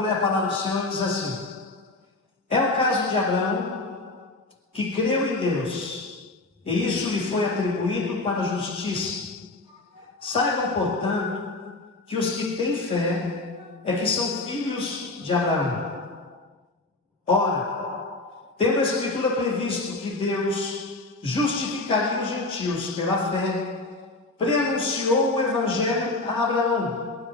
vou ler a palavra do Senhor, diz assim: é o caso de Abraão, que creu em Deus, e isso lhe foi atribuído para a justiça. Saibam, portanto, que os que têm fé é que são filhos de Abraão. Ora, tendo a Escritura previsto que Deus justificaria os gentios pela fé, preanunciou o Evangelho a Abraão,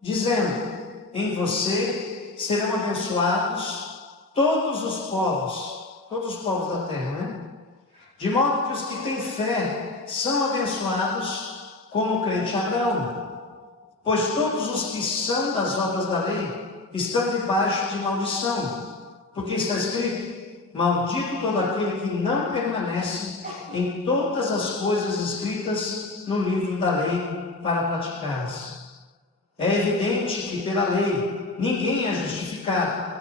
dizendo: em você serão abençoados todos os povos da terra, né? De modo que os que têm fé são abençoados como o crente Abraão, pois todos os que são das obras da lei estão debaixo de maldição, porque está escrito: maldito todo aquele que não permanece em todas as coisas escritas no livro da lei para praticá-las. É evidente que pela lei ninguém é justificado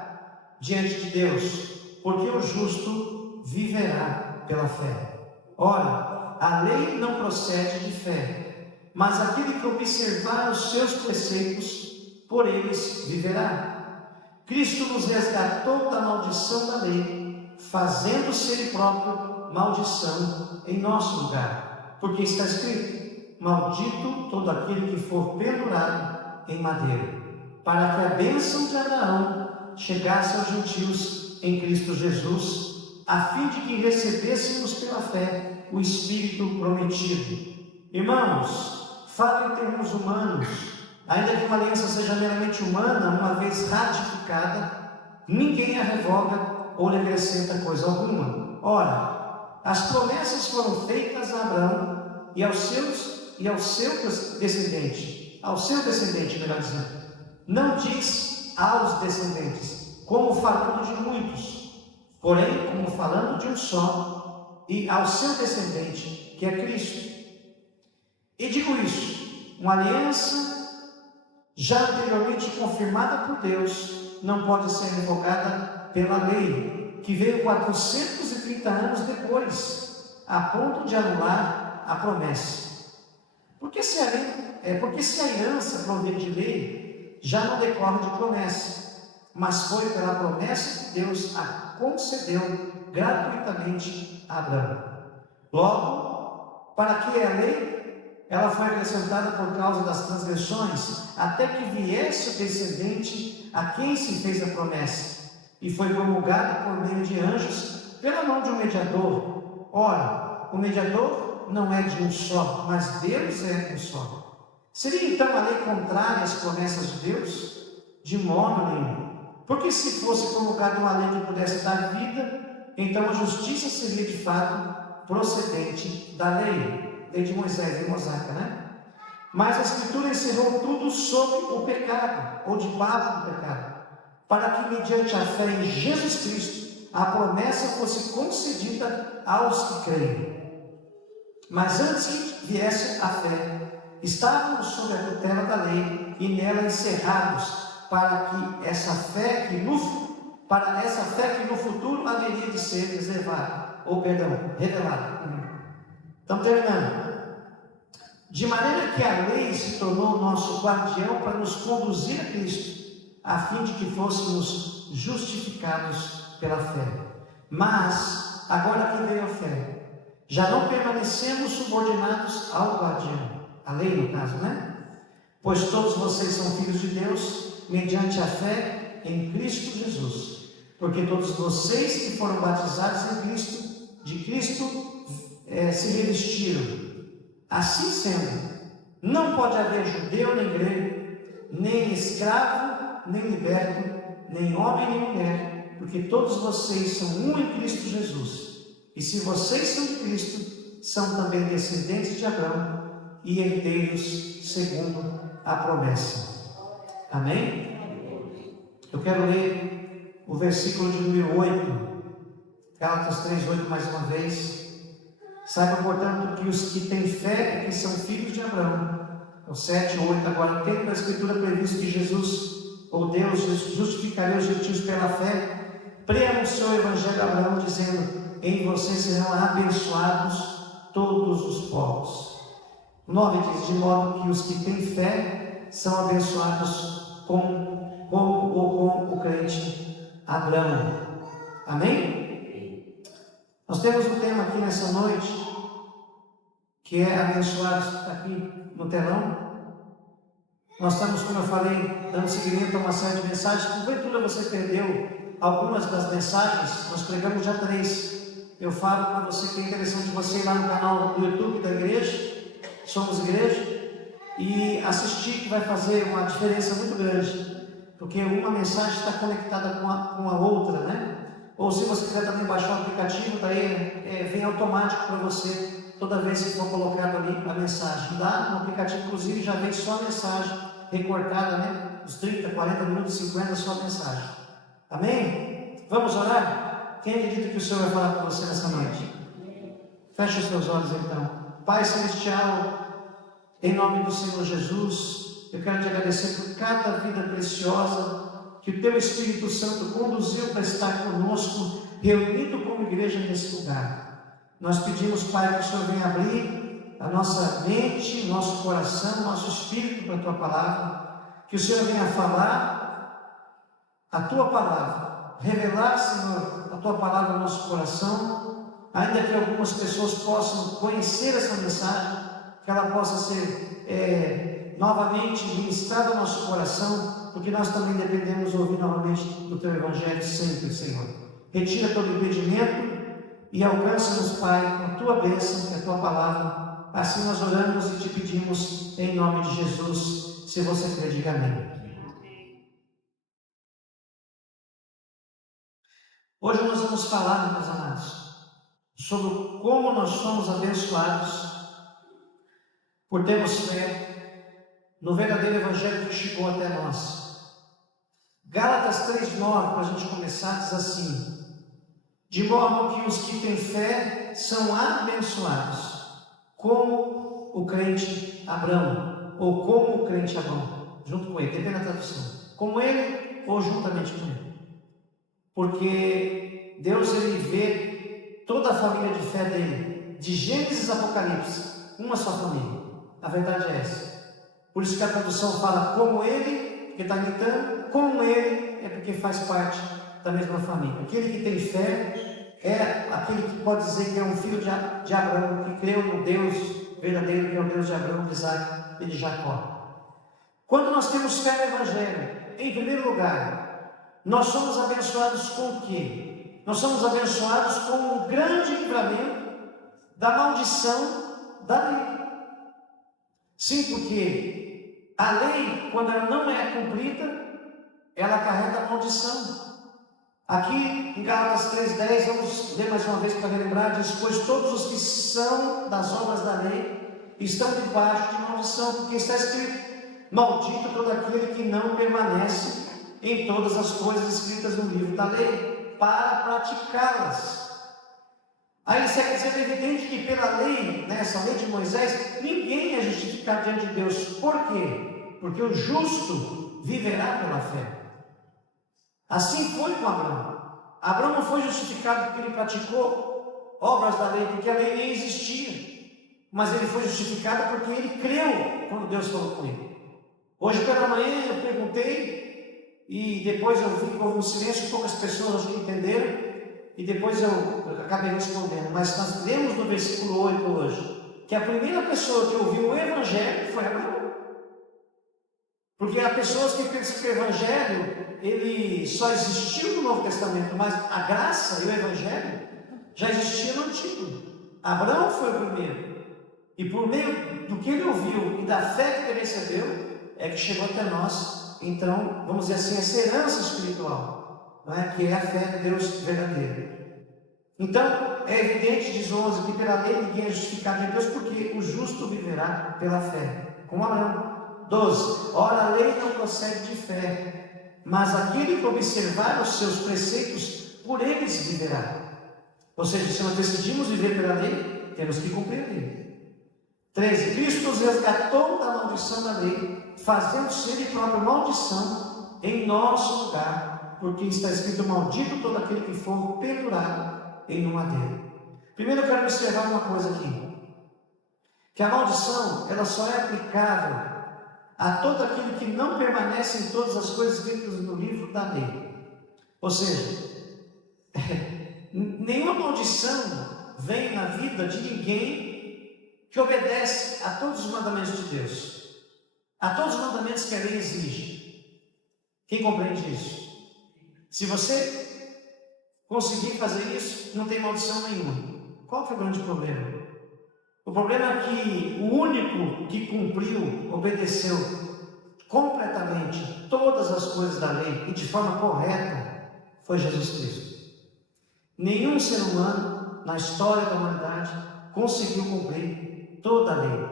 diante de Deus, porque o justo viverá pela fé. Ora, a lei não procede de fé, mas aquele que observar os seus preceitos, por eles viverá. Cristo nos resgatou da maldição da lei, fazendo-se Ele próprio maldição em nosso lugar, porque está escrito: maldito todo aquele que for pendurado em madeira, para que a bênção de Abraão chegasse aos gentios em Cristo Jesus, a fim de que recebêssemos pela fé o Espírito prometido. Irmãos, falo em termos humanos. Ainda que uma aliança seja meramente humana, uma vez ratificada, ninguém a revoga ou lhe acrescenta coisa alguma. Ora, as promessas foram feitas a Abraão e ao seu descendente, melhor dizendo. Não diz aos descendentes, como falando de muitos, porém como falando de um só, e ao seu descendente, que é Cristo. E digo isso: uma aliança já anteriormente confirmada por Deus não pode ser revogada pela lei, que veio 430 anos depois, a ponto de anular a promessa. Porque se a herança provém de lei, já não decorre de promessa, mas foi pela promessa que Deus a concedeu gratuitamente a Abraão. Logo, para que a lei, ela foi acrescentada por causa das transgressões, até que viesse o descendente a quem se fez a promessa, e foi promulgada por meio de anjos, pela mão de um mediador. Ora, o mediador não é de um só, mas Deus é um só. Seria então a lei contrária às promessas de Deus? De modo nenhum. Porque se fosse promulgada uma lei que pudesse dar vida, então a justiça seria de fato procedente da lei. Lei de Moisés, lei mosaica, né? Mas a Escritura encerrou tudo sobre o pecado, ou debaixo do pecado, para que mediante a fé em Jesus Cristo, a promessa fosse concedida aos que creem. Mas antes que viesse a fé, estávamos sob a tutela da lei e nela encerrados, para essa fé que no futuro haveria de ser revelada. Então, terminando. De maneira que a lei se tornou nosso guardião para nos conduzir a Cristo, a fim de que fôssemos justificados pela fé. Mas, agora que veio a fé, já não permanecemos subordinados ao guardião, a lei no caso, né? Pois todos vocês são filhos de Deus, mediante a fé em Cristo Jesus. Porque todos vocês que foram batizados em Cristo, de Cristo se revestiram. Assim sendo, não pode haver judeu nem grego, nem escravo, nem liberto, nem homem nem mulher, porque todos vocês são um em Cristo Jesus. E se vocês são de Cristo, são também descendentes de Abraão e herdeiros segundo a promessa. Amém? Eu quero ler o versículo de número 8, Gálatas 3:8 mais uma vez. Saiba, portanto, que os que têm fé é que são filhos de Abraão. O 7:8 agora, tendo a Escritura previsto que Jesus, ou Deus, justificaria os gentios pela fé, preanunciou o Evangelho a Abraão, dizendo: em vocês serão abençoados todos os povos. 9 diz: de modo que os que têm fé são abençoados como crente Abraão. Amém? Nós temos um tema aqui nessa noite, que é abençoados, está aqui no telão. Nós estamos, como eu falei, dando seguimento a uma série de mensagens. Porventura você perdeu algumas das mensagens, nós pregamos já 3. Eu falo para você que é interessante você ir lá no canal do YouTube da igreja, Somos Igreja, e assistir, que vai fazer uma diferença muito grande, porque uma mensagem está conectada com a outra, né? Ou se você quiser também baixar o aplicativo, daí vem automático para você, toda vez que for colocado ali a mensagem. Lá no aplicativo, inclusive, já vem só a mensagem recortada, né? Os 30, 40 minutos, 50, só a mensagem. Amém? Vamos orar? Quem acredita que o Senhor vai falar com você nessa noite? Feche os seus olhos então. Pai Celestial, em nome do Senhor Jesus, eu quero te agradecer por cada vida preciosa que o Teu Espírito Santo conduziu para estar conosco, reunido como igreja nesse lugar. Nós pedimos, Pai, que o Senhor venha abrir a nossa mente, nosso coração, nosso espírito para a Tua Palavra, que o Senhor venha falar a Tua Palavra, revelar, Senhor, a Tua Palavra no nosso coração, ainda que algumas pessoas possam conhecer essa mensagem, que ela possa ser novamente ministrada ao nosso coração, porque nós também dependemos de ouvir novamente do Teu Evangelho sempre, Senhor. Retira todo impedimento e alcança-nos, Pai, com a Tua bênção, que é a Tua Palavra. Assim nós oramos e te pedimos em nome de Jesus. Se você crê, diga amém. Hoje nós vamos falar, meus amados, sobre como nós somos abençoados por termos fé no verdadeiro Evangelho que chegou até nós. Gálatas 3,9, para a gente começar, diz assim: de modo que os que têm fé são abençoados, como o crente Abraão, ou como o crente Abraão, junto com ele, depende da tradução, como ele ou juntamente com ele. Porque Deus, ele vê toda a família de fé dele, de Gênesis a Apocalipse, uma só família. A verdade é essa. Por isso que a tradução fala como ele, porque está gritando, como ele, é porque faz parte da mesma família. Aquele que tem fé é aquele que pode dizer que é um filho de Abraão, que creu no Deus verdadeiro, que é o Deus de Abraão, de Isaac e de Jacó. Quando nós temos fé no Evangelho, em primeiro lugar, nós somos abençoados com o quê? Nós somos abençoados com um grande livramento da maldição da lei. Sim, porque a lei, quando ela não é cumprida, ela carrega maldição. Aqui em Gálatas 3,10, vamos ler mais uma vez para relembrar, diz: pois todos os que são das obras da lei estão debaixo de maldição, porque está escrito: maldito todo aquele que não permanece em todas as coisas escritas no livro da lei, para praticá-las. Aí ele quer dizer, é evidente que pela lei, nessa lei de Moisés, ninguém é justificado diante de Deus. Por quê? Porque o justo viverá pela fé. Assim foi com Abraão. Abraão não foi justificado porque ele praticou obras da lei, porque a lei nem existia. Mas ele foi justificado porque ele creu quando Deus falou com ele. Hoje pela manhã eu perguntei, e depois eu vi que houve um silêncio, poucas pessoas acho que entenderam, e depois eu acabei respondendo. Mas nós lemos no versículo 8 hoje, que a primeira pessoa que ouviu o Evangelho foi Abraão. Porque há pessoas que pensam que o Evangelho, ele só existiu no Novo Testamento, mas a graça e o Evangelho já existiam no Antigo. Abraão foi o primeiro. E por meio do que ele ouviu e da fé que ele recebeu, é que chegou até nós. Então, vamos dizer assim, essa herança espiritual, não é? Que é a fé de Deus verdadeira. Então, é evidente, diz 11, que pela lei ninguém é justificado em Deus, porque o justo viverá pela fé, como Abraão. 12, ora a lei não procede de fé, mas aquele que observar os seus preceitos, por eles viverá. Ou seja, se nós decidimos viver pela lei, temos que cumprir a lei. 13, Cristo nos resgatou da maldição da lei, fazendo-se ele próprio maldição em nosso lugar, porque está escrito: maldito todo aquele que for pendurado em um madeiro. Primeiro eu quero observar uma coisa aqui, que a maldição, ela só é aplicável a todo aquele que não permanece em todas as coisas escritas no livro da lei. Ou seja, nenhuma maldição vem na vida de ninguém que obedece a todos os mandamentos de Deus, a todos os mandamentos que a lei exige. Quem compreende isso? Se você conseguir fazer isso, não tem maldição nenhuma. Qual que é o grande problema? O problema é que o único que cumpriu, obedeceu completamente todas as coisas da lei e de forma correta foi Jesus Cristo. Nenhum ser humano na história da humanidade conseguiu cumprir toda a lei,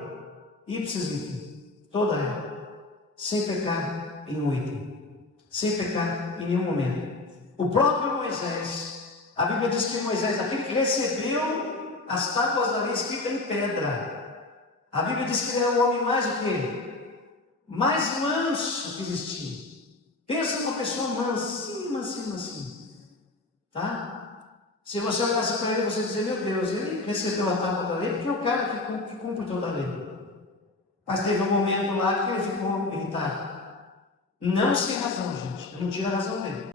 ipsis literis, toda ela, sem pecar em um item, sem pecar em nenhum momento. O próprio Moisés, a Bíblia diz que Moisés, aquele que recebeu as tábuas da lei escrita em pedra, a Bíblia diz que ele era o homem mais o quê? Mais manso que existia. Pensa numa pessoa mansinha, tá? Se você olhasse para ele, você dizer, meu Deus, ele recebeu a tábua da lei porque é o cara que cumpre toda a lei. Mas teve um momento lá que ele ficou irritado. Não sem razão, gente, não tira a razão dele.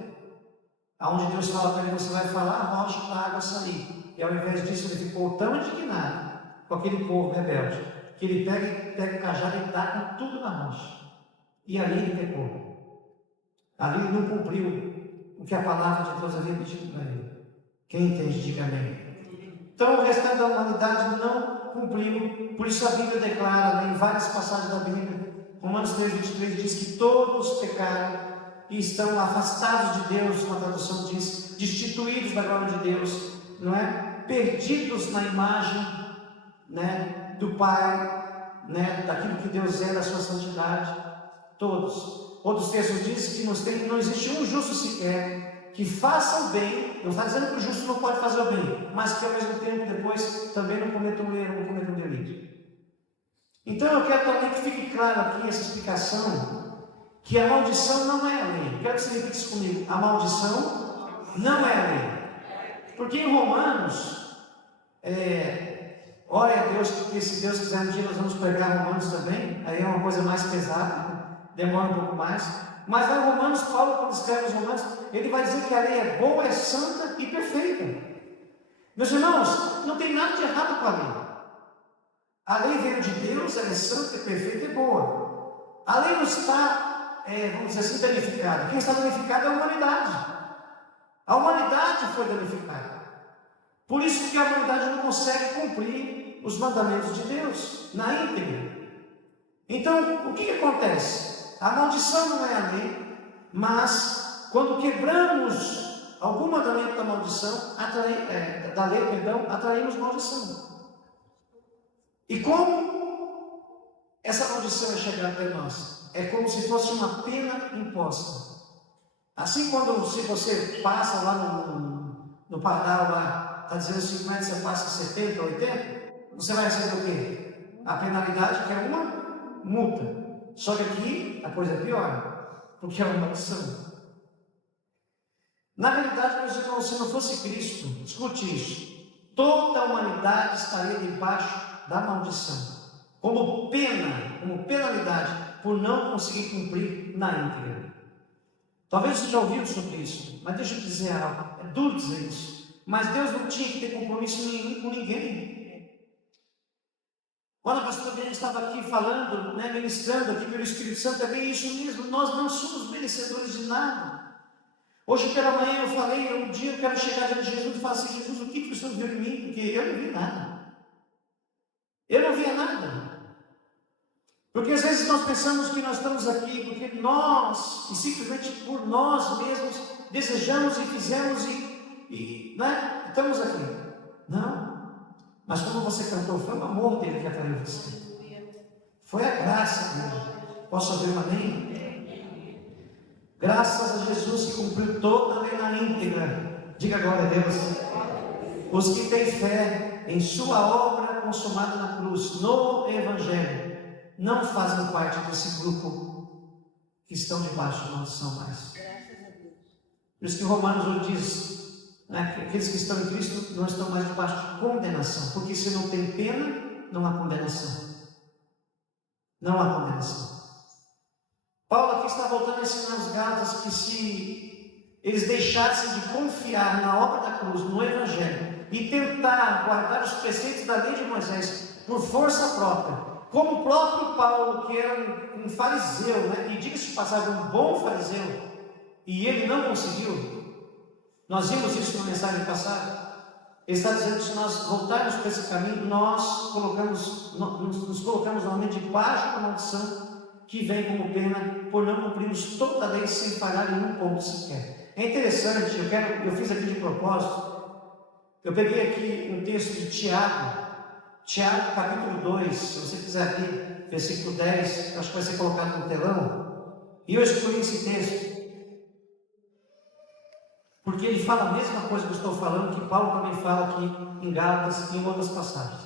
Aonde Deus fala para ele, você vai falar a rocha para a água sair. E ao invés disso, ele ficou tão indignado com aquele povo rebelde, que ele pega o cajado e taca tudo na rocha. E ali ele pecou. Ali ele não cumpriu o que a palavra de Deus havia pedido para ele. Quem entende, diga amém. Então o restante da humanidade não cumpriu. Por isso a Bíblia declara, em várias passagens da Bíblia, Romanos 3:23 diz que todos pecaram e estão afastados de Deus, uma tradução diz, destituídos da glória de Deus, não é? Perdidos na imagem, né, do Pai, né, daquilo que Deus é, da sua santidade, todos. Outros textos dizem que não existe um justo sequer que faça o bem. Não está dizendo que o justo não pode fazer o bem, mas que ao mesmo tempo depois também não cometa um erro, não cometa um delito. Então eu quero também que fique claro aqui essa explicação, que a maldição não é a lei. Quero que você repita isso comigo. A maldição não é a lei. Porque em Romanos, ora a Deus, porque se Deus quiser um dia nós vamos pregar Romanos também, aí é uma coisa mais pesada, demora um pouco mais. Mas lá em Romanos, Paulo, quando escreve os Romanos, ele vai dizer que a lei é boa, é santa e perfeita. Meus irmãos, não tem nada de errado com a lei. A lei veio de Deus, ela é santa, é perfeita e boa. A lei não está, vamos dizer assim, danificada. Quem está danificado é a humanidade. A humanidade foi danificada. Por isso que a humanidade não consegue cumprir os mandamentos de Deus na íntegra. Então, o que acontece? A maldição não é a lei, mas quando quebramos algum mandamento da maldição, atraímos maldição. E como essa maldição é chegar até nós? É como se fosse uma pena imposta. Assim, se você passa lá no Padal, lá, está dizendo 50, você passa 70, 80, você vai receber o quê? A penalidade, que é uma multa. Só que aqui a coisa é pior, porque é uma maldição. Na realidade, meus irmãos, se não fosse Cristo, escute isso, toda a humanidade estaria debaixo da maldição, como penalidade, por não conseguir cumprir na íntegra. Talvez você já ouviu sobre isso, mas deixa eu dizer algo, é duro dizer isso, mas Deus não tinha que ter compromisso nenhum com ninguém. Quando a pastora Adriana estava aqui falando, ministrando aqui pelo Espírito Santo, é bem isso mesmo, nós não somos merecedores de nada. Hoje pela manhã eu falei, um dia eu quero chegar diante de Jesus e falar assim, Jesus, o que o Senhor viu em mim? Porque eu não vi nada. Eu não via nada. Porque às vezes nós pensamos que nós estamos aqui porque nós, e simplesmente por nós mesmos, desejamos e fizemos e estamos aqui. Não. Mas como você cantou, foi o amor dele que atraiu você. Foi a graça dele. Posso ouvir um amém? Graças a Jesus que cumpriu toda a lei na íntegra. Diga glória a Deus. Os que têm fé em sua obra consumada na cruz, no Evangelho, não fazem parte desse grupo que estão debaixo de maldição mais. Por isso que Romanos 8 diz, que aqueles que estão em Cristo não estão mais debaixo de condenação, porque se não tem pena, não há condenação. Não há condenação. Paulo aqui está voltando a ensinar os Gálatas que se eles deixassem de confiar na obra da cruz, no Evangelho, e tentar guardar os preceitos da lei de Moisés por força própria, como o próprio Paulo, que era um fariseu, né? E diga-se de passagem, um bom fariseu, e ele não conseguiu. Nós vimos isso na mensagem passada. Ele está dizendo que se nós voltarmos para esse caminho, nós nos colocamos novamente debaixo da maldição que vem como pena por não cumprirmos toda a lei sem falhar em um ponto sequer. É interessante, eu fiz aqui de propósito, eu peguei aqui um texto de Tiago capítulo 2, se você quiser abrir, versículo 10, acho que vai ser colocado no telão, e eu escolhi esse texto, porque ele fala a mesma coisa que eu estou falando, que Paulo também fala aqui em Gálatas e em outras passagens.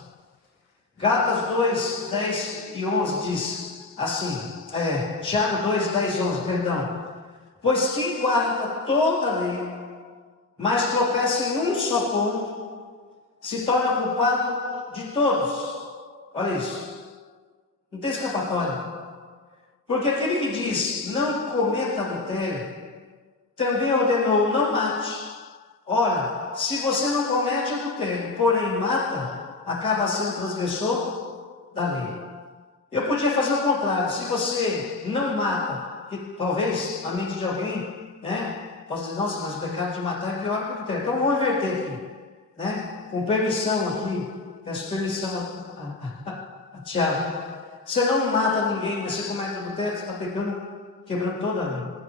Gálatas 2, 10 e 11 diz assim, Tiago 2, 10 e 11, perdão. Pois quem guarda toda a lei, mas tropeça em um só ponto, se torna culpado de todos. Olha isso, não tem escapatória. Porque aquele que diz, não cometa adultério, também ordenou, não mate. Ora, se você não comete adultério, porém mata, acaba sendo transgressor da lei. Eu podia fazer o contrário, se você não mata, que talvez a mente de alguém, né, possa dizer, nossa, mas o pecado de matar é pior que o adultério. Então vamos inverter aqui, né, com permissão aqui, peço permissão a Tiago. Você não mata ninguém, mas você comete adultério, você está pecando, quebrando toda a lei.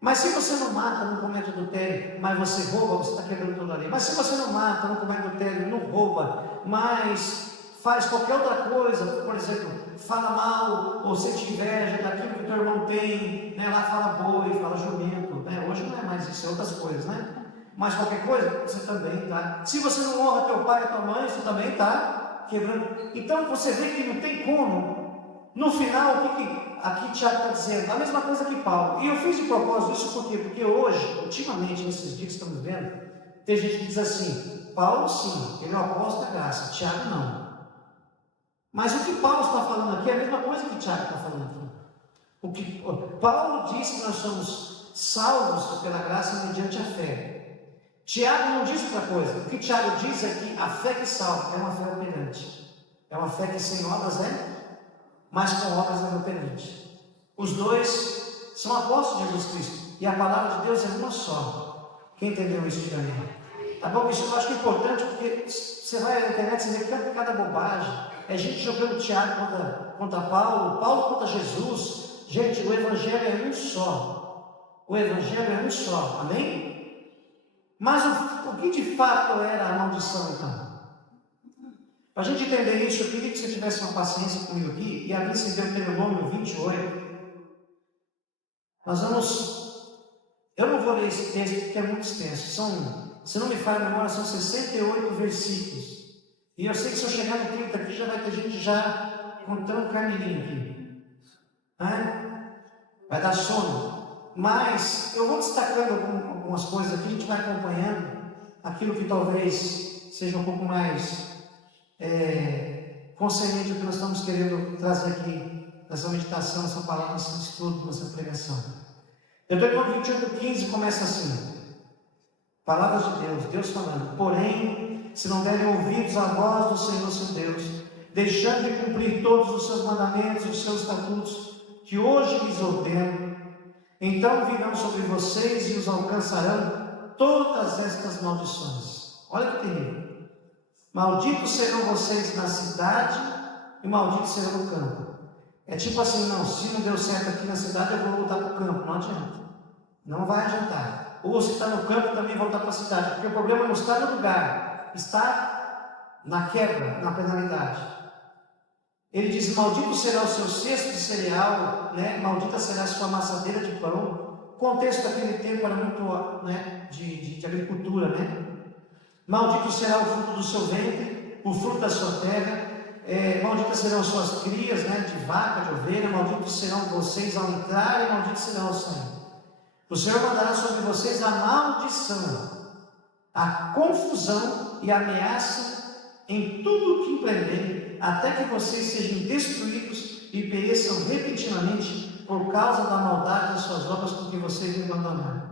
Mas se você não mata, não comete adultério, mas você rouba, você está quebrando toda a lei. Mas se você não mata, não comete adultério, não rouba, mas faz qualquer outra coisa, por exemplo, fala mal ou sente inveja daquilo que o teu irmão tem, né? Lá fala boi, fala jumento, né? Hoje não é mais isso, é outras coisas, né? Mas qualquer coisa, você também está. Se você não honra teu pai e tua mãe, você também está quebrando. Então você vê que não tem como. No final, o que aqui Tiago está dizendo? A mesma coisa que Paulo. E eu fiz de propósito isso por quê? Porque hoje, ultimamente, nesses dias que estamos vendo, tem gente que diz assim, Paulo sim, ele é o apóstolo da graça, Tiago não. Mas o que Paulo está falando aqui é a mesma coisa que Tiago está falando aqui. Paulo diz que nós somos salvos pela graça mediante a fé. Tiago não diz outra coisa. O que Tiago diz é que a fé que salva é uma fé operante. É uma fé que sem obras mas com obras não permite. Os dois são apóstolos de Jesus Cristo, e a palavra de Deus é uma só. Quem entendeu isso, diga amém. Tá bom? Isso eu acho que é importante, porque você vai na internet e vê cada bobagem. É gente jogando Tiago contra Paulo, Paulo contra Jesus. Gente, o Evangelho é um só. O Evangelho é um só, amém? Mas o que de fato era a maldição então? Para a gente entender isso, eu queria que você tivesse uma paciência comigo aqui e abrisse em Deuteronômio 28. Eu não vou ler esse texto porque é muito extenso. Se não me falha a memória, são 68 versículos. E eu sei que se eu chegar no 30 aqui, já vai ter gente já contando carneirinho aqui. Vai dar sono. Mas eu vou destacando algumas coisas aqui, a gente vai acompanhando aquilo que talvez seja um pouco mais concernente ao que nós estamos querendo trazer aqui nessa meditação, nessa palavra, nesse estudo, nessa pregação. Deuteronômio 28:15 começa assim: palavras de Deus falando, porém, se não derem ouvidos à voz do Senhor seu Deus, deixando de cumprir todos os seus mandamentos e os seus estatutos, que hoje lhes ordeno, então virão sobre vocês e os alcançarão todas estas maldições. Olha que terrível. Malditos serão vocês na cidade e malditos serão no campo. É tipo assim, não, se não deu certo aqui na cidade, eu vou voltar para o campo. Não adianta. Não vai adiantar. Ou se está no campo, também voltar para a cidade. Porque o problema não está no lugar, está na quebra, na penalidade. Ele diz, maldito será o seu cesto de cereal, né? Maldita será a sua amassadeira de pão. O contexto daquele tempo era muito, né, de agricultura, né? Maldito será o fruto do seu ventre, o fruto da sua terra, malditas serão suas crias, né, de vaca, de ovelha, malditos serão vocês ao entrar e malditos serão ao sair. O Senhor mandará sobre vocês a maldição, a confusão e a ameaça em tudo o que empreenderem, até que vocês sejam destruídos e pereçam repentinamente por causa da maldade das suas obras com que vocês me abandonaram.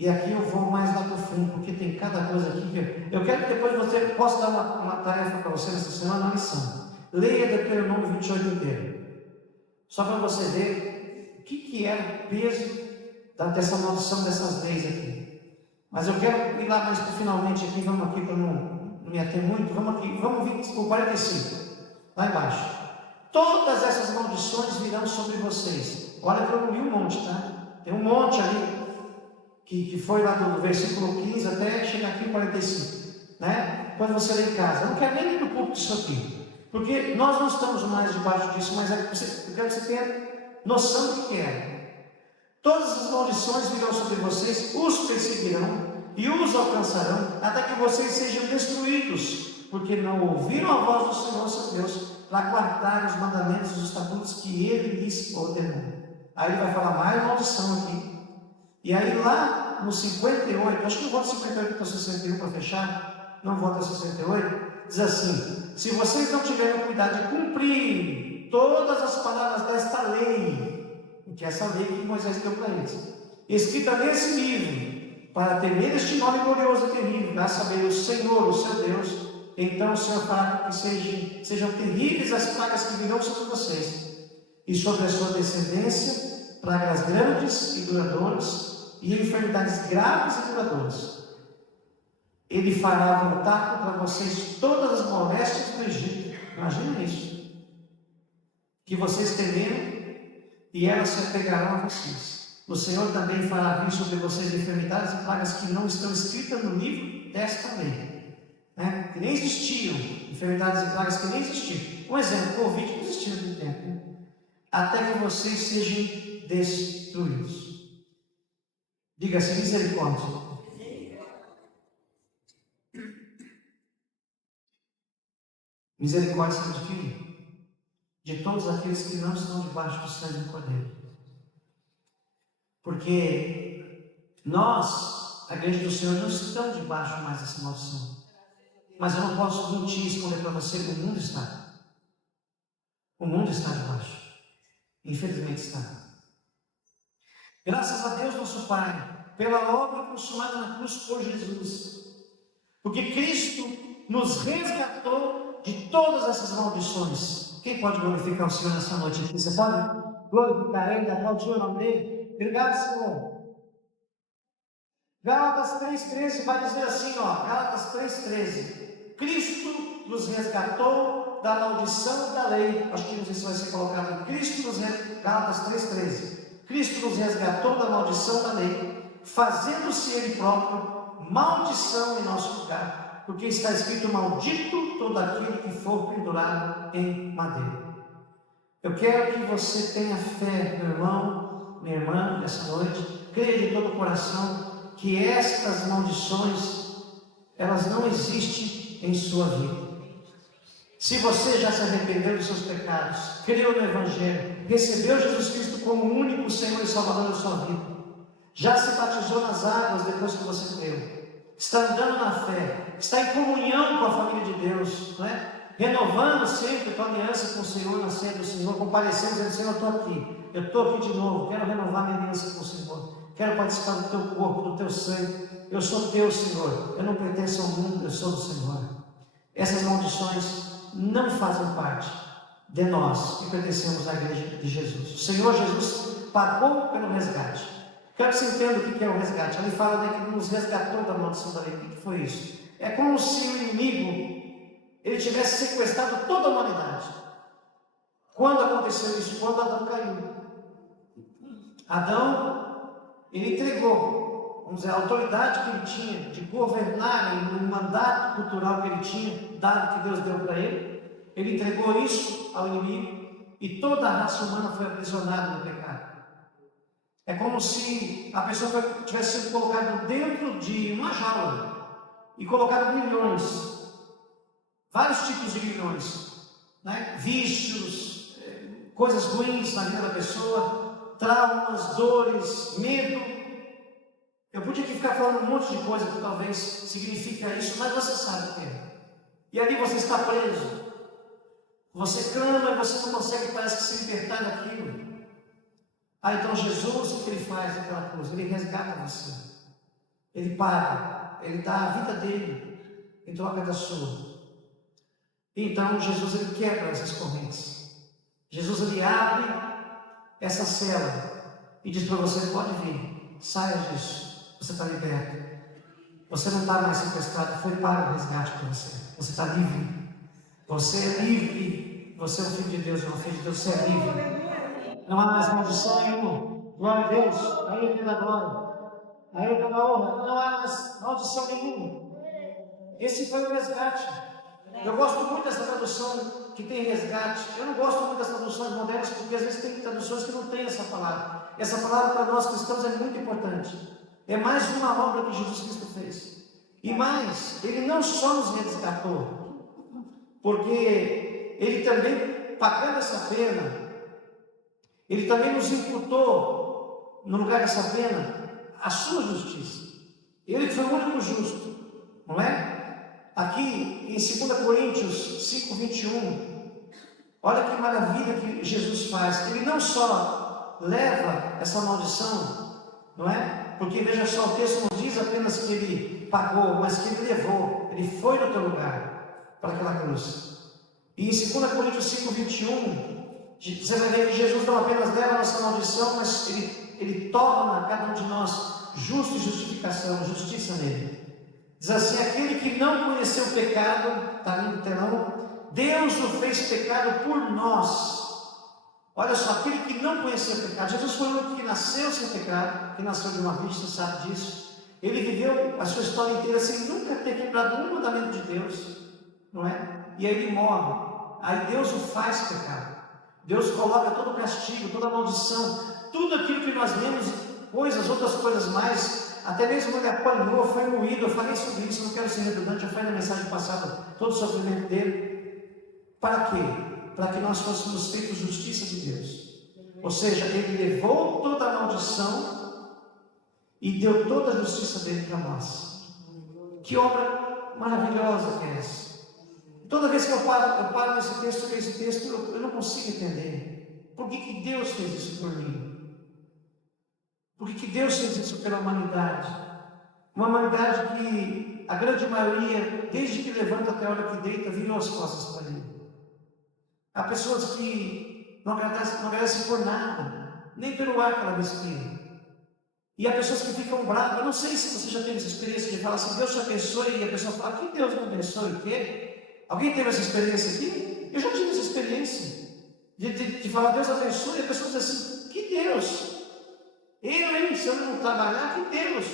E aqui eu vou mais lá para o fundo, porque tem cada coisa aqui que eu quero que depois você possa dar uma tarefa para você nessa semana, uma lição. Leia Deuteronômio 28 inteiro. Só para você ver o que é o peso dessa maldição dessas leis aqui. Mas eu quero ir lá mais para finalmente aqui, vamos aqui para não me ater muito, vamos vir para o 45, lá embaixo. Todas essas maldições virão sobre vocês. Olha que eu não li um monte, tá? Tem um monte ali, que foi lá do versículo 15 até chegar aqui em 45, né? Depois você lê em casa. Eu não quero nem ler do público disso aqui, porque nós não estamos mais debaixo disso, mas eu quero que você tenha noção do que é. Todas as maldições virão sobre vocês, os perseguirão e os alcançarão, até que vocês sejam destruídos, porque não ouviram a voz do Senhor seu Deus, para guardar os mandamentos e os estatutos que Ele lhes ordenou. Aí ele vai falar mais maldição aqui. E aí lá no 58, acho que eu volto 58 para 61 para fechar, não volto a 68, diz assim: se vocês não tiverem cuidado de cumprir todas as palavras desta lei, que é essa lei que Moisés deu para eles, escrita nesse livro, para temer este nome glorioso e terrível, a saber, o Senhor, o seu Deus, então o Senhor fará que sejam terríveis as pragas que virão sobre vocês, e sobre a sua descendência, pragas grandes e duradouras, e enfermidades graves e duradouras. Ele fará voltar contra vocês todas as moléstias do Egito. Imagina isso. Que vocês temeram, e elas se apegarão a vocês. O Senhor também fará vir sobre vocês enfermidades e pragas que não estão escritas no livro desta lei, né? Que nem existiam. Enfermidades e pragas que nem existiam. Um exemplo, o Covid não existia naquele tempo, né? Até que vocês sejam destruídos. Diga assim: misericórdia. Misericórdia sabe de quem? De todos aqueles que não estão debaixo do sangue do Cordeiro. Porque nós, a igreja do Senhor, não estamos debaixo mais dessa maldição. Mas eu não posso mentir e esconder para você que o mundo está. O mundo está debaixo. Infelizmente está. Graças a Deus nosso Pai, pela obra consumada na cruz por Jesus, porque Cristo nos resgatou de todas essas maldições. Quem pode glorificar o Senhor nessa noite aqui? Você pode glorificar Ele, aplaudir o nome dele? Obrigado, Senhor. Gálatas 3,13 vai dizer assim, ó, Gálatas 3,13: Cristo nos resgatou da maldição da lei. Acho que não sei se vai ser colocado. Gálatas 3,13: Cristo nos resgatou da maldição da lei, fazendo-se Ele próprio maldição em nosso lugar, porque está escrito: maldito todo aquele que for pendurado em madeira. Eu quero que você tenha fé, meu irmão, minha irmã, nessa noite. Creia de todo o coração que estas maldições, elas não existem em sua vida. Se você já se arrependeu dos seus pecados, creu no Evangelho, recebeu Jesus Cristo como o único Senhor e Salvador da sua vida, já se batizou nas águas depois que você creu, está andando na fé, está em comunhão com a família de Deus, não é? Renovando sempre a tua aliança com o Senhor, na ceia do Senhor, comparecendo, dizendo: Senhor, eu estou aqui de novo, quero renovar minha aliança com o Senhor, quero participar do teu corpo, do teu sangue, eu sou teu, Senhor, eu não pertenço ao mundo, eu sou do Senhor. Essas maldições não fazem parte de nós que pertencemos à igreja de Jesus. O Senhor Jesus pagou pelo resgate. Quero que você entenda o que é o resgate. Ele fala que nos resgatou da maldição da lei. O que foi isso? É como se o inimigo ele tivesse sequestrado toda a humanidade. Quando aconteceu isso? Quando Adão caiu. Adão, ele entregou, vamos dizer, a autoridade que ele tinha de governar, no mandato cultural que ele tinha, dado que Deus deu para ele. Ele entregou isso ao inimigo e toda a raça humana foi aprisionada no pecado. É como se a pessoa tivesse sido colocada dentro de uma jaula e colocado milhões, vários tipos de milhões, né? Vícios, coisas ruins na vida da pessoa, traumas, dores, medo. Eu podia aqui ficar falando um monte de coisa que talvez signifique isso, mas você sabe o que é. E ali você está preso. Você clama e você não consegue, parece que, se libertar daquilo. Então Jesus, o que ele faz naquela cruz? Ele resgata você. Ele paga, ele dá a vida dele em troca da sua. Então Jesus ele quebra essas correntes. Jesus ele abre essa cela e diz para você: pode vir, saia disso, você está liberto. Você não está mais sequestrado, foi pago o resgate para você. Você está livre. Você é livre. Você é um filho de Deus, não é um filho de Deus, você é livre. Não há mais maldição nenhuma. Glória a Deus. A Ele da glória. A Ele da honra. Não há mais maldição nenhuma. Esse foi o resgate. Eu gosto muito dessa tradução que tem resgate. Eu não gosto muito das traduções modernas, porque às vezes tem traduções que não tem essa palavra. Essa palavra para nós cristãos é muito importante. É mais uma obra que Jesus Cristo fez. E mais, Ele não só nos resgatou, porque Ele também, pagando essa pena, Ele também nos imputou, no lugar dessa pena, a sua justiça. Ele foi o único justo, não é? Aqui em 2 Coríntios 5:21, olha que maravilha que Jesus faz. Ele não só leva essa maldição, não é? Porque veja só, o texto não diz apenas que ele pagou, mas que ele levou, ele foi no teu lugar, para aquela cruz. E em 2 Coríntios 5:21, você vai ver que Jesus não apenas leva a nossa maldição, mas ele torna cada um de nós justo e justificação, justiça nele. Diz assim: aquele que não conheceu o pecado, está ali no telão, Deus o fez pecado por nós. Olha só, aquele que não conheceu o pecado, Jesus foi o único que nasceu sem pecado, que nasceu de uma virgem, você sabe disso. Ele viveu a sua história inteira sem nunca ter quebrado um mandamento de Deus, não é? E aí ele morre, aí Deus o faz pecado. Deus coloca todo o castigo, toda a maldição, tudo aquilo que nós lemos, outras coisas mais. Até mesmo ele apanhou, foi moído. Eu falei sobre isso, não quero ser redundante, eu falei na mensagem passada, todo o sofrimento dele. Para quê? Para que nós fôssemos feitos justiça de Deus. Ou seja, ele levou toda a maldição e deu toda a justiça dele para nós. Que obra maravilhosa que é essa. Toda vez que eu paro nesse texto, eu não consigo entender. Por que Deus fez isso por mim? Por que Deus fez isso pela humanidade? Uma humanidade que a grande maioria, desde que levanta até a hora que deita, virou as costas para Ele. Há pessoas que não agradecem por nada, nem pelo ar que ela respira. E há pessoas que ficam bravas. Eu não sei se você já teve essa experiência de falar assim: Deus te abençoe, e a pessoa fala: que Deus me abençoe, o quê? Alguém teve essa experiência aqui? Eu já tive essa experiência de falar Deus abençoe, e a pessoa diz assim: que Deus? Se eu não trabalhar, que Deus?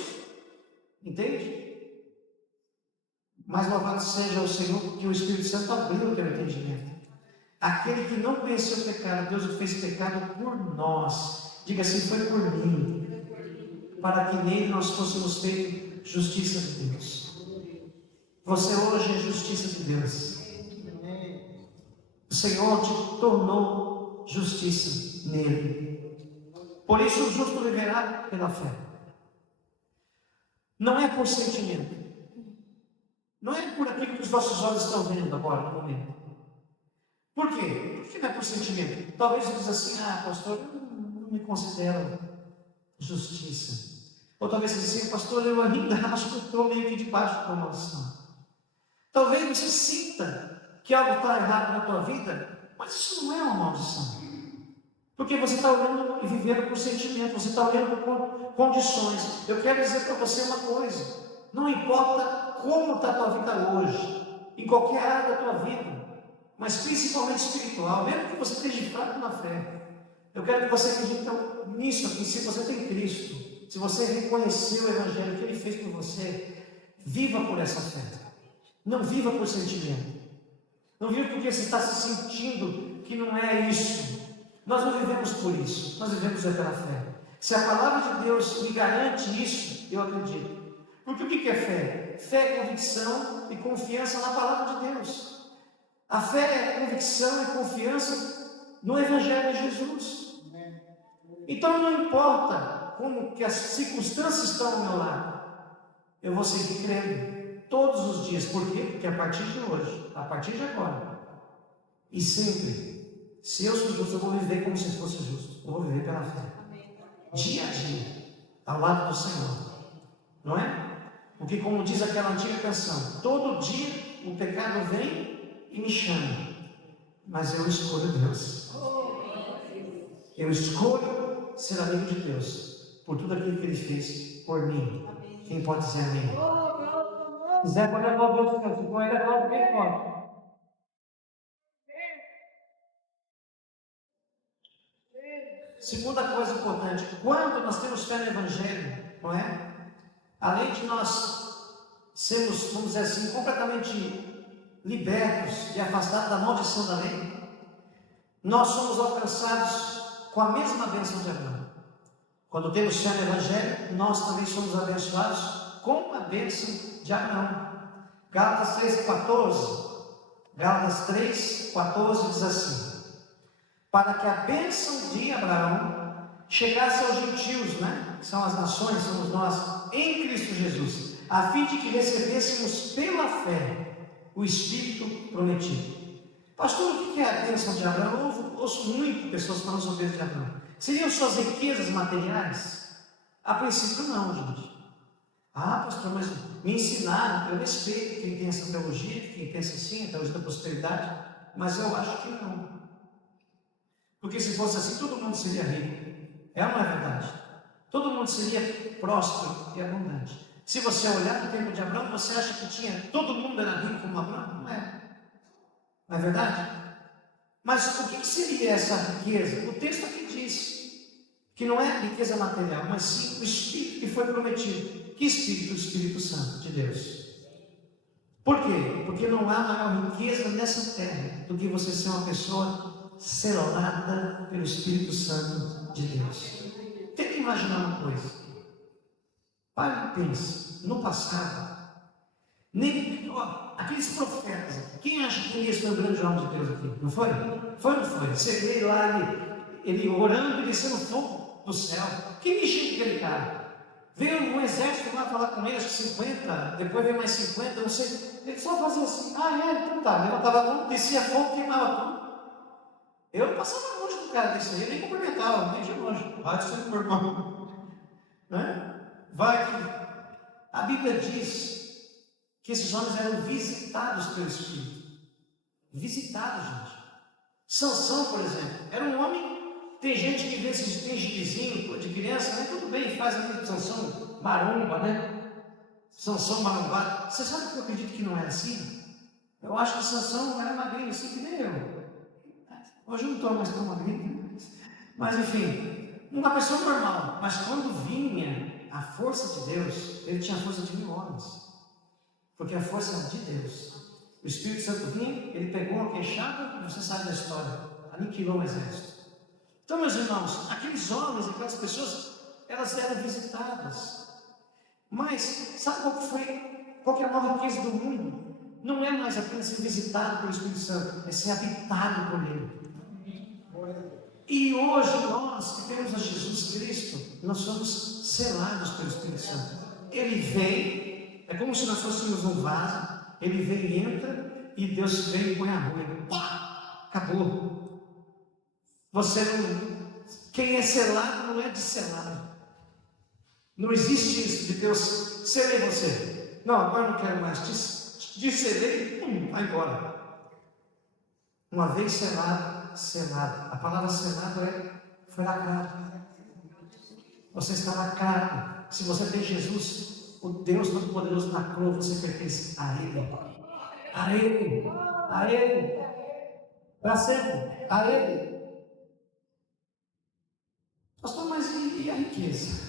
Entende? Mas louvado seja o Senhor, porque o Espírito Santo abriu o teu entendimento. Aquele que não conheceu o pecado, Deus o fez pecado por nós. Diga assim: foi por mim, para que nele nós fôssemos feitos justiça de Deus. Você hoje é justiça de Deus. O Senhor te tornou justiça nele. Por isso o justo viverá pela fé. Não é por sentimento. Não é por aquilo que os nossos olhos estão vendo agora, no momento. Por quê? Porque não é por sentimento. Talvez você diz assim: pastor, eu não me considero justiça. Ou talvez você diz assim: pastor, eu ainda acho que eu estou meio que debaixo da maldição. Talvez você sinta que algo está errado na tua vida, mas isso não é uma maldição. Porque você está olhando e vivendo por sentimento, você está olhando por condições. Eu quero dizer para você uma coisa: não importa como está a tua vida hoje, em qualquer área da tua vida, mas principalmente espiritual, mesmo que você esteja fraco na fé, eu quero que você acredite nisso aqui. Se você tem Cristo, se você reconheceu o Evangelho que Ele fez por você, viva por essa fé. Não viva por sentimento. Não viva porque você está se sentindo que não é isso. Nós não vivemos por isso, nós vivemos pela fé. Se a palavra de Deus me garante isso, eu acredito. Porque o que é fé? Fé é convicção e confiança na palavra de Deus. A fé é convicção e confiança no Evangelho de Jesus. Então não importa como que as circunstâncias estão ao meu lado, eu vou seguir crendo todos os dias. Por quê? Porque a partir de hoje, a partir de agora, e sempre, se eu sou justo, eu vou viver como se fosse justo. Eu vou viver pela fé. Dia a dia, ao lado do Senhor. Não é? Porque, como diz aquela antiga canção, todo dia o pecado vem e me chama, mas eu escolho Deus. Eu escolho ser amigo de Deus, por tudo aquilo que Ele fez por mim. Quem pode dizer amém? Quiser, pode aplaudir o Senhor. Se for ele, aplaude bem forte. Segunda coisa importante, quando nós temos fé no Evangelho, não é? Além de nós sermos, vamos dizer assim, completamente libertos e afastados da maldição da lei, nós somos alcançados com a mesma bênção de Abraão. Quando temos fé no Evangelho, nós também somos abençoados com a bênção de Abraão. Gálatas 3,14. Gálatas 3,14 diz assim: para que a bênção de Abraão chegasse aos gentios, né? Que são as nações, somos nós, em Cristo Jesus, a fim de que recebêssemos pela fé o Espírito prometido. Pastor, o que é a bênção de Abraão? Eu ouço muito pessoas falando sobre a bênção de Abraão. Seriam suas riquezas materiais? A princípio não, gente. Ah, pastor, mas me ensinaram, eu respeito quem tem essa teologia, quem pensa assim, a teologia da prosperidade, mas eu acho que não. Porque se fosse assim, todo mundo seria rico. É ou não é verdade? Todo mundo seria próspero e abundante. Se você olhar no tempo de Abraão, você acha que todo mundo era rico como Abraão? Não é. Não é verdade? Mas o que seria essa riqueza? O texto aqui diz que não é riqueza material, mas sim o Espírito que foi prometido. Que Espírito? O Espírito Santo de Deus. Por quê? Porque não há maior riqueza nessa terra do que você ser uma pessoa selada pelo Espírito Santo de Deus. Tenta imaginar uma coisa. Pare e pense. No passado, aqueles profetas, quem acha que Elias foi um grande homem de Deus aqui? Não foi? Foi ou não foi? Você vê lá ele orando e descendo fogo do céu. Quem mexia com aquele cara? Veio um exército lá falar com ele, acho que 50, depois veio mais 50, não sei. Ele só fazia assim, então tá, levantava a mão, descia fogo, queimava tudo. Eu passava longe do cara desse aí, eu nem cumprimentava, nem de longe. Vai ser meu irmão. Né? Vai que. A Bíblia diz que esses homens eram visitados pelo Espírito. Visitados, gente. Sansão, por exemplo, era um homem. Tem gente que vê esses tem gibizinho de criança, né? Tudo bem, faz ali Sansão maromba, né? Sansão marombado. Você sabe que eu acredito que não era assim? Eu acho que Sansão era magrinho, assim que nem eu. Hoje eu não estou mais tão magrinho, mas enfim, uma pessoa normal. Mas quando vinha a força de Deus, ele tinha a força de 1000 homens, porque a força era de Deus. O Espírito Santo vinha, ele pegou uma queixada, você sabe da história, aniquilou o exército. Então, meus irmãos, aqueles homens, aquelas pessoas, elas eram visitadas. Mas, sabe qual que é a maior riqueza do mundo? Não é mais apenas ser visitado pelo Espírito Santo, é ser habitado por Ele. E hoje nós que temos a Jesus Cristo, nós somos selados pelo Espírito Santo. Ele vem, é como se nós fôssemos um vaso, ele vem e entra, e Deus vem e põe a rua. Pá, acabou. Você não. Quem é selado não é desselado. Não existe isso de Deus selei você. Não, agora não quero mais. Te selei, vai embora. Uma vez selado, selado. A palavra selado foi lacrado. Você está lacrado. Se você tem Jesus, o Deus Todo-Poderoso na cruz, você pertence a Ele. A Ele. A Ele. Para sempre. A Ele. Pastor, mas e a riqueza?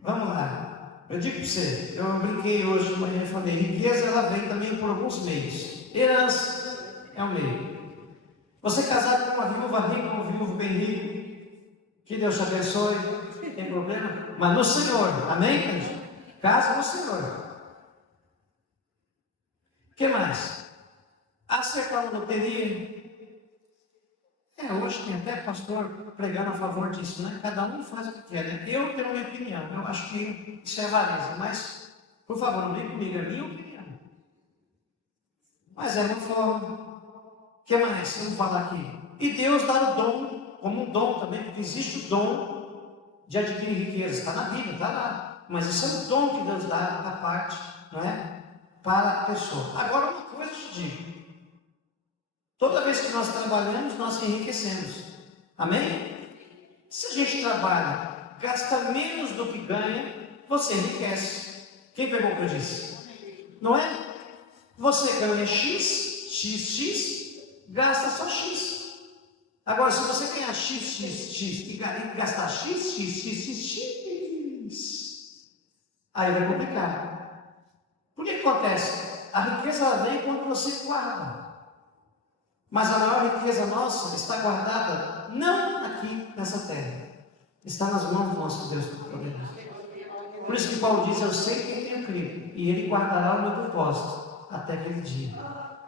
Vamos lá. Eu digo para você, eu brinquei hoje de manhã e falei, riqueza ela vem também por alguns meios. Herança é um meio. Você casar com uma viúva rica, um viúvo bem rico, que Deus te abençoe, não tem problema. Mas no Senhor, amém, gente? Casa no Senhor. O que mais? Acertar uma loteria. Hoje tem até pastor pregando a favor disso, né? Cada um faz o que quer, né? Eu tenho a minha opinião, eu acho que isso é avareza, mas, por favor, não vem comigo, é minha opinião. Mas é uma forma. O que mais? Vamos falar aqui. E Deus dá o dom, como um dom também, porque existe o dom de adquirir riqueza, está na Bíblia, está lá. Mas isso é um dom que Deus dá à parte, não é? Para a pessoa. Agora, uma coisa eu te digo: toda vez que nós trabalhamos, nós enriquecemos. Amém? Se a gente trabalha, gasta menos do que ganha, você enriquece. Quem pegou o que eu disse? Não é? Você ganha X, gasta só X. Agora, se você ganhar X e gastar X, aí vai complicar. Por que acontece? A riqueza ela vem quando você guarda. Mas a maior riqueza nossa está guardada não aqui nessa terra, está nas mãos do nosso Deus Todo-Poderoso. Por isso que Paulo diz: eu sei quem tenho crido, e Ele guardará o meu propósito até aquele dia.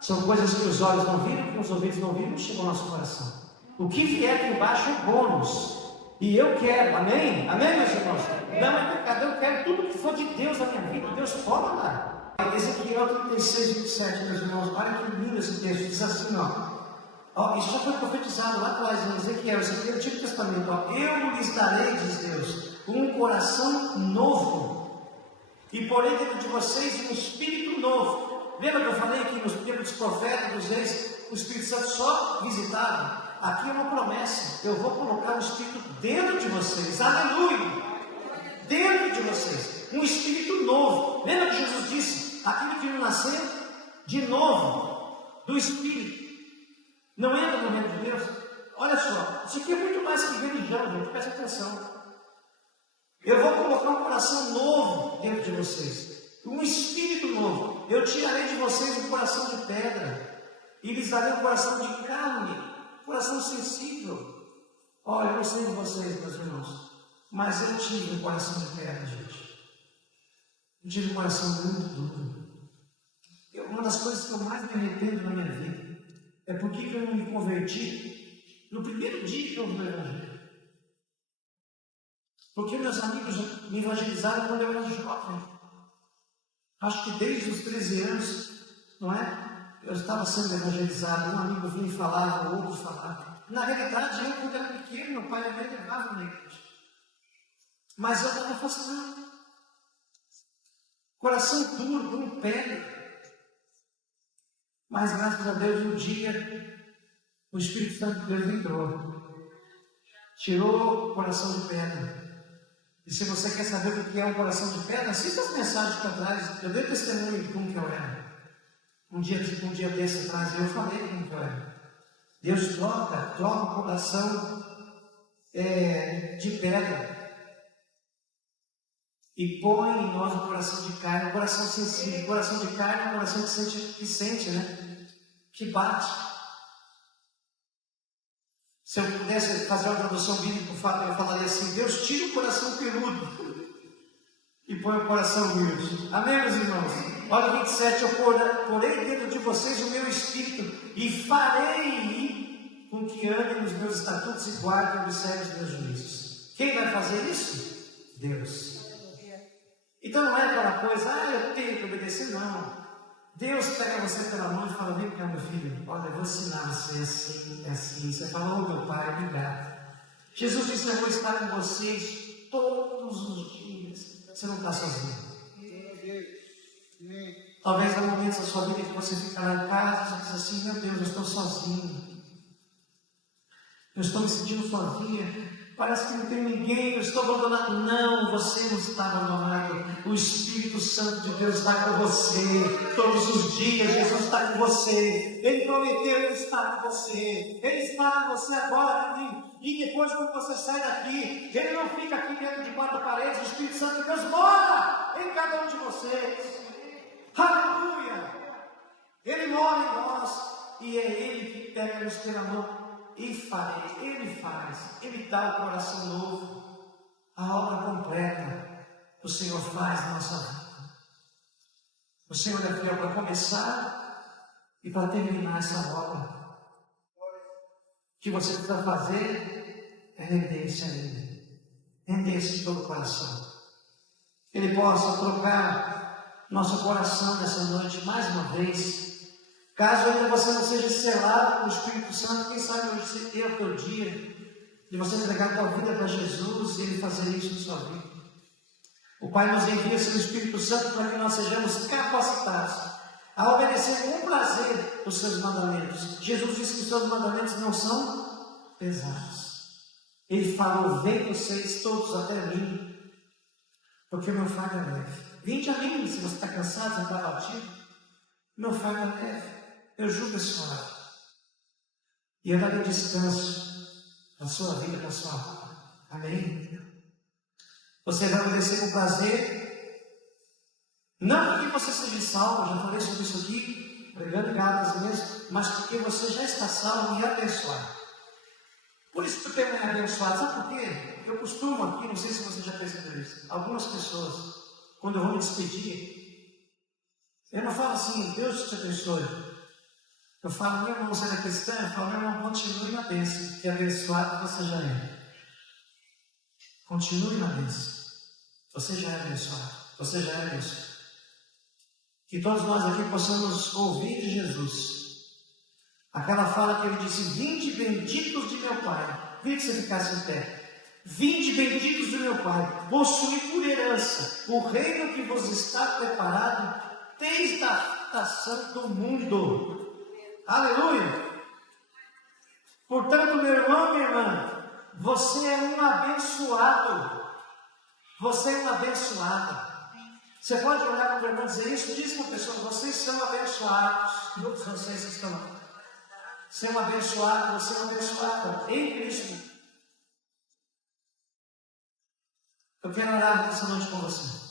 São coisas que os olhos não viram, que os ouvidos não viram, chegam ao nosso coração. O que vier aqui embaixo é bônus, e eu quero, amém? Amém, meus irmãos? Não é pecado, eu quero tudo que for de Deus na minha vida. Deus pode mandar. Ezequiel 36, 27, meus irmãos, olha que lindo esse texto. Diz assim, isso já foi profetizado lá atrás em Ezequiel, esse aqui é o Antigo Testamento. Eu lhes darei, diz Deus, um coração novo, e porei dentro de vocês um espírito novo. Lembra que eu falei que nos tempos dos profetas, dos reis, o Espírito Santo só visitava? Aqui é uma promessa: eu vou colocar um espírito dentro de vocês, aleluia, dentro de vocês, um espírito novo. Lembra que Jesus disse: aquele que não nasceu de novo do Espírito não entra no reino de Deus? Olha só, isso aqui é muito mais que religião, gente, presta atenção. Eu vou colocar um coração novo dentro de vocês, um espírito novo. Eu tirarei de vocês um coração de pedra e lhes darei um coração de carne, coração sensível. Olha, eu não sei de vocês, meus irmãos, mas eu tive um coração de pedra, gente. Eu tive um coração muito duro. Uma das coisas que eu mais me arrependo na minha vida é porque eu não me converti no primeiro dia que eu ouvi o Evangelho. Porque meus amigos me evangelizaram quando eu era jovem. Acho que desde os 13 anos, não é? Eu estava sendo evangelizado. Um amigo vinha e falava, o outro falava. Na realidade, eu, quando era pequeno, meu pai e minha mãe levavam na igreja. Mas eu estava fascinado. Coração duro, como pedra. Mas graças a Deus, um dia, o Espírito Santo de Deus entrou. Tirou o coração de pedra. E se você quer saber o que é um coração de pedra, assista as mensagens para trás. Eu dei testemunho de como que eu era. Um dia desse atrás, eu falei como que eu era. Deus troca o coração de pedra e põe em nós um coração de carne, um coração sensível. Coração de carne é um coração que sente, né? Que bate. Se eu pudesse fazer uma tradução bíblica, eu falaria assim: Deus tira o coração peludo e põe o coração humilde. Amém, meus irmãos? Olha o 27, eu porei dentro de vocês o meu espírito e farei com que andem nos meus estatutos e guardem e observem os meus juízos. Quem vai fazer isso? Deus. Então não é aquela coisa, eu tenho que obedecer, não. Deus pega você pela mão e fala: vem cá, meu filho, olha, eu vou ensinar você assim, assim. Você fala: oh, meu pai, obrigado. Jesus disse: eu vou estar com vocês todos os dias. Você não está sozinho. Talvez há momentos da sua vida que você fica lá em casa e diz assim: meu Deus, eu estou sozinho. Eu estou me sentindo sozinha. Parece que não tem ninguém, eu estou abandonado. Não, você não está abandonado. O Espírito Santo de Deus está com você todos os dias. Jesus está com você. Ele prometeu estar com você. Ele está com você agora. E depois, quando você sai daqui, Ele não fica aqui dentro de quatro paredes. O Espírito Santo de Deus mora em cada um de vocês. Aleluia! Ele mora em nós. E é Ele que pega-nos pela mão. E Ele faz, Ele dá o coração novo, a obra completa, o Senhor faz na nossa vida. O Senhor é fiel para começar e para terminar essa obra. O que você precisa fazer é render-se a Ele, render-se de todo o coração. Ele possa trocar nosso coração nessa noite mais uma vez. Caso ainda você não seja selado com o Espírito Santo, quem sabe hoje é o teu dia de você entregar a tua vida para Jesus e Ele fazer isso na sua vida. O Pai nos envia seu Espírito Santo para que nós sejamos capacitados a obedecer com prazer os seus mandamentos. Jesus disse que os seus mandamentos não são pesados. Ele falou: vem vocês todos até mim, porque meu fardo é leve. Vinde a mim, se você está cansado, se está abatido. Meu fardo é leve, eu julgo a sua alma. E eu darei descanso na sua vida, na sua alma. Amém? Você vai obedecer com prazer, não porque você seja salvo, eu já falei sobre isso aqui, pregando em Gálatas mesmo, mas porque você já está salvo e abençoado. Por isso que o tema é abençoado. Sabe por quê? Eu costumo aqui, não sei se você já percebeu isso, algumas pessoas, quando eu vou me despedir, eu não falo assim, Deus te abençoe. Eu falo, meu irmão, você é cristão? Eu falo, meu irmão, continue na bênção, que abençoado você já é. Continue na bênção. Você já é abençoado. Você já é abençoado. Que todos nós aqui possamos ouvir de Jesus aquela fala que ele disse: vinde benditos de meu Pai. Queria que você ficasse em pé. Vinde benditos de meu Pai, possuí por herança o reino que vos está preparado desde a fundação do mundo. Aleluia! Portanto, meu irmão, minha irmã, você é um abençoado. Você é um abençoado. Você pode olhar para o irmão e dizer isso? Diz para a pessoa: vocês são abençoados. Todos vocês estão lá. Você é um abençoado, você é um abençoado em Cristo. Eu quero orar nessa noite com você.